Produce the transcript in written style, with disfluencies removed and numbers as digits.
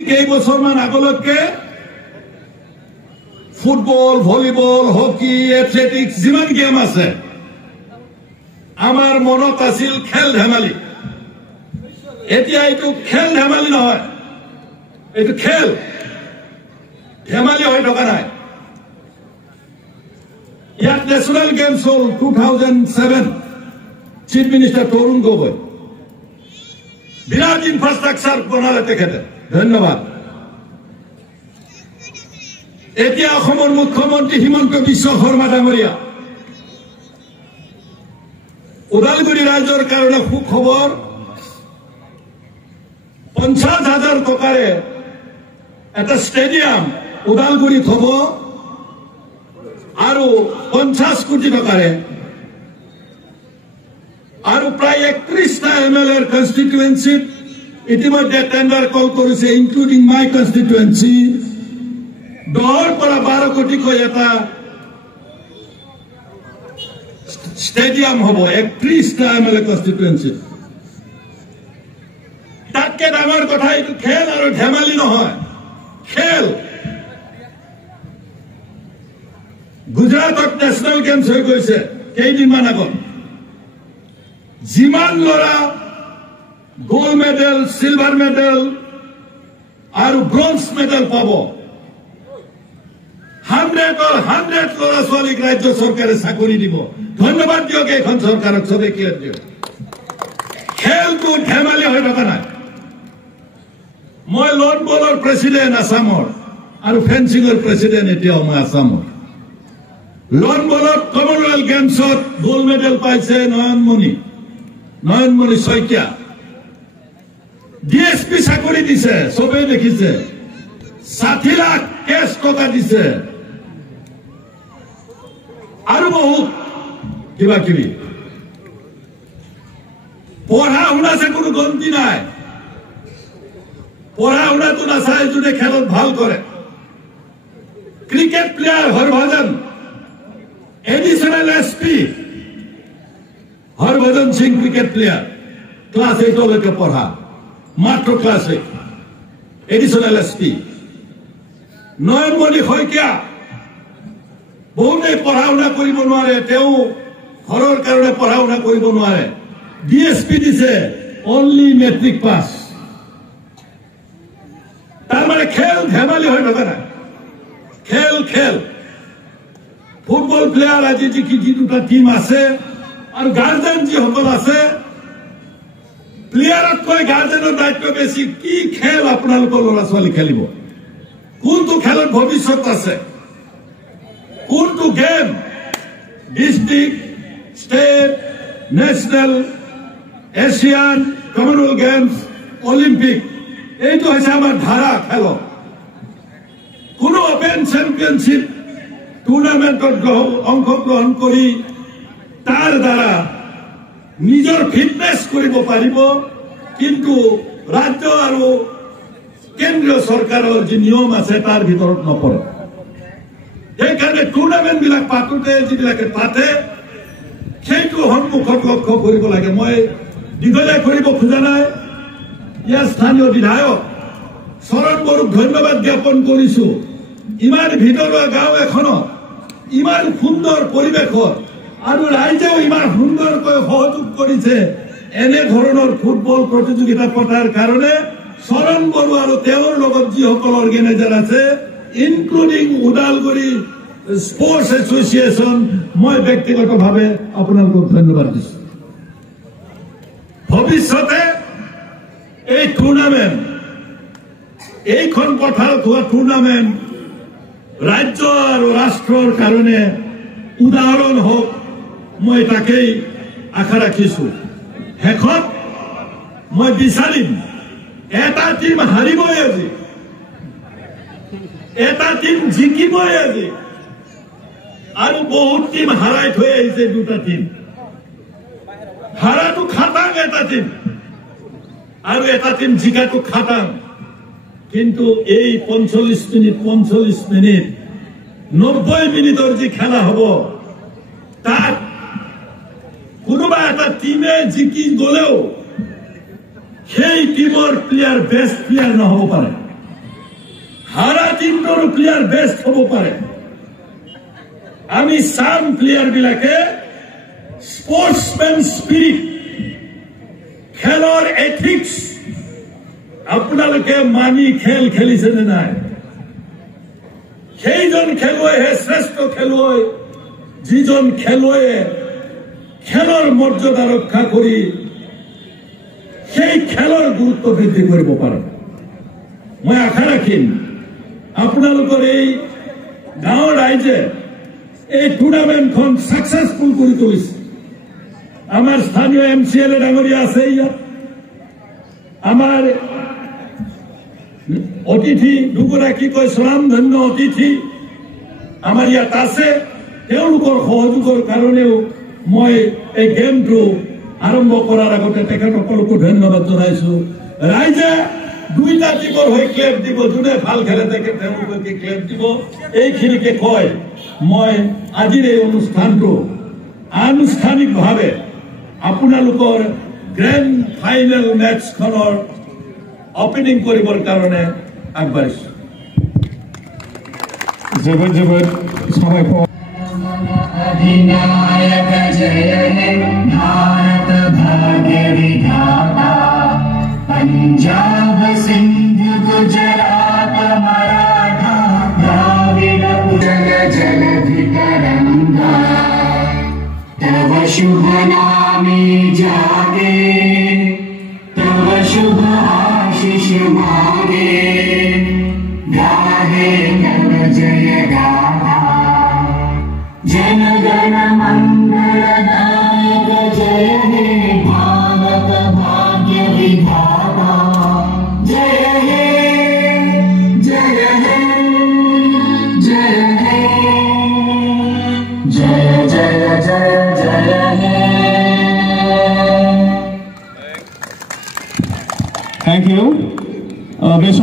কেইবছৰমান আগলৈকে football, volleyball, hockey, athletics যিমান গেম আছে আমাৰ মনত আছিল খেল ধেমালি। এতিয়া এইটো খেল ধেমালি নহয়, এইটো খেল ধেমালি হৈ থকা নাই। ইয়াত নেশ্যনেল গেমছ হ'ল 2007 চিফ মিনিষ্টাৰ তৰুণ গগৈ বিৰাট ইনফ্ৰাষ্ট্ৰাকচাৰ বনালে তেখেতে, ধন্যবাদ। এতিয়া অসমৰ মুখ্যমন্ত্ৰী হিমন্ত বিশ্ব শৰ্মা ডাঙৰীয়া ওদালগুৰি ৰাজ্যৰ কাৰণে সুখবৰ, 50,000 টকাৰে এটা ষ্টেডিয়াম ওদালগুৰিত হ'ব আৰু 50 কোটি টকাৰে আৰু প্ৰায় 31টা MLA কনষ্টিটুৱেঞ্চিত ইতিমধ্যে টেণ্ডাৰ কল কৰিছে, ইনক্লুডিং মাই কনষ্টিটুৱেঞ্চি। 10 পৰা 12 কোটিকৈ এটা ষ্টেডিয়াম হ'ব 31টা MLA কনষ্টিটুৱেঞ্চিত। তাতকে ডাঙৰ কথা এইটো খেল আৰু ধেমালি নহয়, খেল। গুজৰাটত নেশ্যনেল গেমছ হৈ গৈছে কেইদিনমান আগত। যিমান ল'ৰা গোল্ড মেডেল, চিলভাৰ মেডেল আৰু ব্ৰঞ্জ মেডেল পাব, 100 ল'ৰা ছোৱালীক ৰাজ্য চৰকাৰে চাকৰি দিব। ধন্যবাদ দিয়ক এইখন চৰকাৰক, চবে ক্লিয়াৰ দিয়ক। খেলটো ধেমালি হৈ থকা নাই। মই লন বলৰ প্ৰেচিডেণ্ট আছামৰ আৰু ফেন্সিঙৰ প্ৰেচিডেণ্ট এতিয়াও মই আছামৰ। লন বলত কমনৱেলথ গেমছত গোল্ড মেডেল পাইছে নয়নমণি শইকীয়া। DSP চাকৰি দিছে, চবেই দেখিছে। 60 লাখ কেছ টকা দিছে আৰু বহুত কিবা কিবি। পঢ়া শুনা যে কোনো গন্তি নাই। পঢ়া শুনাটো নাচাই যোনে খেলত ভাল কৰে। Cricket player Harbhajan, additional SP Harbhajan Singh cricket player, class 8লৈকে পঢ়া, মাত্ৰ class 8, additional SP। Nayanmoni Saikia বহুতে পঢ়া শুনা কৰিব নোৱাৰে, তেওঁ ঘৰৰ কাৰণে পঢ়া শুনা কৰিব নোৱাৰে। DSP দিছে অনলি মেট্ৰিক পাছ। তাৰমানে খেল ধেমালি হৈ থকা নাই, খেল খেল। ফুটবল প্লেয়াৰ আজি যি দুটা টিম আছে আৰু গাৰ্জেন যিসকল আছে, প্লেয়াৰতকৈ গাৰ্জেনৰ দায়িত্ব বেছি। কি খেল আপোনালোকৰ ল'ৰা ছোৱালী খেলিব, কোনটো খেলত ভৱিষ্যত আছে, কোনটো game district, state, national, Asian, Commonwealth games, Olympic, এইটো হৈছে আমাৰ ধাৰা খেলত। কোনো অপেন চেম্পিয়নশ্বিপ টুৰ্ণামেণ্টত অংশগ্ৰহণ কৰি তাৰ দ্বাৰা নিজৰ ফিটনেছ কৰিব পাৰিব, কিন্তু ৰাজ্য আৰু কেন্দ্ৰীয় চৰকাৰৰ যি নিয়ম আছে তাৰ ভিতৰত নপৰে। সেইকাৰণে টুৰ্ণামেণ্ট বিলাক পাতোতে যিবিলাকে পাতে সেইটো সন্মুখত লক্ষ্য কৰিব লাগে। মই দীঘলীয়া কৰিব খোজা নাই। ইয়াৰ স্থানীয় বিধায়ক চৰণ বড়োক ধন্যবাদ জ্ঞাপন কৰিছো। ইমান ভিতৰুৱা গাঁও এখনত ইমান সুন্দৰ পৰিৱেশত আৰু ৰাইজেও ইমান সুন্দৰকৈ সহযোগ কৰিছে এনে ধৰণৰ ফুটবল প্ৰতিযোগিতা পতাৰ কাৰণে। চৰণ বড়ো আৰু তেওঁৰ লগত যিসকল অৰ্গেনাইজাৰ আছে, ইনক্লুডিং ওদালগুৰি স্পৰ্টছ এছ'চিয়েশ্যন, মই ব্যক্তিগতভাৱে আপোনালোকক ধন্যবাদ দিছো। ভৱিষ্যতে এই টুৰ্ণামেণ্ট, এইখন পথাৰত হোৱা টুৰ্ণামেণ্ট ৰাজ্য আৰু ৰাষ্ট্ৰৰ কাৰণে উদাহৰণ হওক, মই তাকেই আশা ৰাখিছো। শেষত মই বিচাৰিম, এটা টিম হাৰিবই আজি, এটা টিম জিকিবই আজি, আৰু বহুত টিম হাৰাই থৈ আহিছে। দুটা টিম হাৰাটো খাটাং, এটা টিম আৰু এটা টিম জিকাটো খাটাং। কিন্তু এই 45 মিনিট 90 মিনিটৰ যি খেলা হ'ব, তাত কোনোবা এটা টিমে জিকি গলেও সেই টিমৰ প্লেয়াৰ বেষ্ট প্লেয়াৰ নহ'ব পাৰে। হাৰা টিমটোৰ প্লেয়াৰ বেষ্ট হ'ব পাৰে আমি সাম প্লেয়াৰ বিলাকে স্পোৰ্টসম্যান স্পিৰিট খেলৰ এথিক্স আপোনালোকে মানি খেল খেলিছে নে নাই সেইজন খেলুৱৈহে শ্ৰেষ্ঠ খেলুৱৈ যিজন খেলুৱৈয়ে খেলৰ মৰ্যাদা ৰক্ষা কৰি সেই খেলৰ গুৰুত্ব বৃদ্ধি কৰিব পাৰে মই আশা ৰাখিম আপোনালোকৰ এই গাঁৱৰ ৰাইজে এই টুৰ্নামেণ্টখন সাকসেসফুল কৰি তুলিছে আমাৰ স্থানীয় এমচিএল ডাঙৰীয়া আছে ইয়াত আমাৰ অতিথি দুগৰাকীকৈ স্বনামধন্য অতিথি আমাৰ ইয়াত আছে তেওঁলোকৰ সহযোগৰ কাৰণেও মই এই গেমটো আৰম্ভ কৰাৰ আগতে তেখেতসকলকো ধন্যবাদ জনাইছো ৰাইজে দুইটা টিমৰ হৈ ক্লেপ দিব যোনে ভাল খেলে তেওঁলোকে ক্লেপ দিব এইখিনিকে কয় মই আজিৰ এই অনুষ্ঠানটো আনুষ্ঠানিকভাৱে আপোনালোকৰ গ্ৰেণ্ড ফাইনেল মেচখনৰ ওপেনিং কৰিবৰ কাৰণে আগবাঢ়িছো জবর জবর সবাই अधिनायक जय हे भारत भाग्य विधाता पंजाब सिंध गुजरात मराठा द्राविड उदल जलधि तरंगा तव शुभ नामे जागे तव शुभ आशीष मागे गाहे नव जय गाथा जन गण मंगलदायक जय हे भारत भाग्य विधाता जय हे जय हे जय हे जय जय जय जय हे থ্যাংক ইউ বেশ